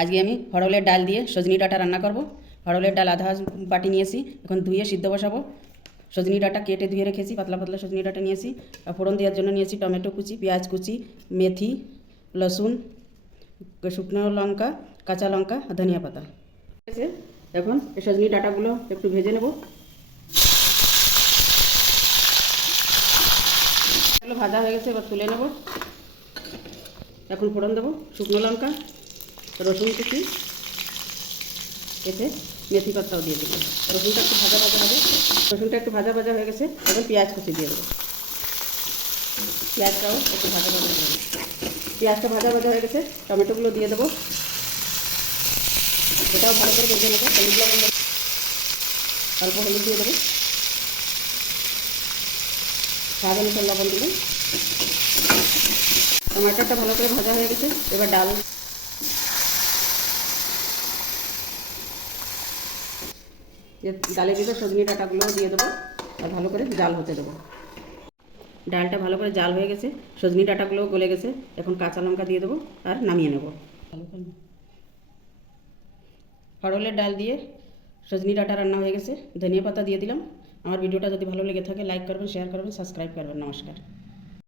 আজকে আমি হরলের ডাল দিয়ে সজনি ডাঁটা রান্না করব। হরলের ডাল আধা বাটি নিয়েছি, এখন ধুয়ে সিদ্ধ বসাবো। সজনি ডাঁটা কেটে ধুয়ে রেখেছি, পাতলা পাতলা সজনি ডাঁটা নিয়েছি। আর ফোড়ন দেওয়ার জন্য নিয়েছি টমেটো কুচি, পেঁয়াজ কুচি, মেথি, লসুন, শুকনো লঙ্কা, কাঁচা লঙ্কা আর ধনিয়া পাতা। ঠিক আছে, এখন এই সজনি ডাঁটাগুলো একটু ভেজে নেব। এগুলো ভাজা হয়ে গেছে, এবার তুলে নেব। এখন ফোড়ন দেবো শুকনো লঙ্কা, রসুন কুচি, এতে মেথি পাতাও দিয়ে দেবো। রসুনটা একটু ভাজা ভাজা হবে, রসুনটা একটু ভাজা ভাজা হয়ে গেছে। এবার পেঁয়াজ কুচি দিয়ে দেবো, পেঁয়াজটাও একটু ভাজা ভাজা হয়ে গেছে। পেঁয়াজটা ভাজা ভাজা হয়ে গেছে, টমেটোগুলো দিয়ে দেবো, এটাও ভালো করে ভেজে নেবো। হলুদ লবণ দেবো, অল্প হলুদ দিয়ে দেবো, স্বাদ অনুসারে লবণ দিলাম। টমাটোটা ভালো করে ভাজা হয়ে গেছে, এবার ডালের ভিতরে সজনি ডাঁটাগুলো দিয়ে দেবো আর ভালো করে জাল হতে দেবো। ডালটা ভালো করে জাল হয়ে গেছে, সজনি ডাঁটাগুলো গলে গেছে। এখন কাঁচা লঙ্কা দিয়ে দেবো আর নামিয়ে নেব। হরলের ডাল দিয়ে সজনি ডাঁটা রান্না হয়ে গেছে, ধনিয়া পাতা দিয়ে দিলাম। আমার ভিডিওটা যদি ভালো লেগে থাকে লাইক করবেন, শেয়ার করবেন, সাবস্ক্রাইব করবেন। নমস্কার।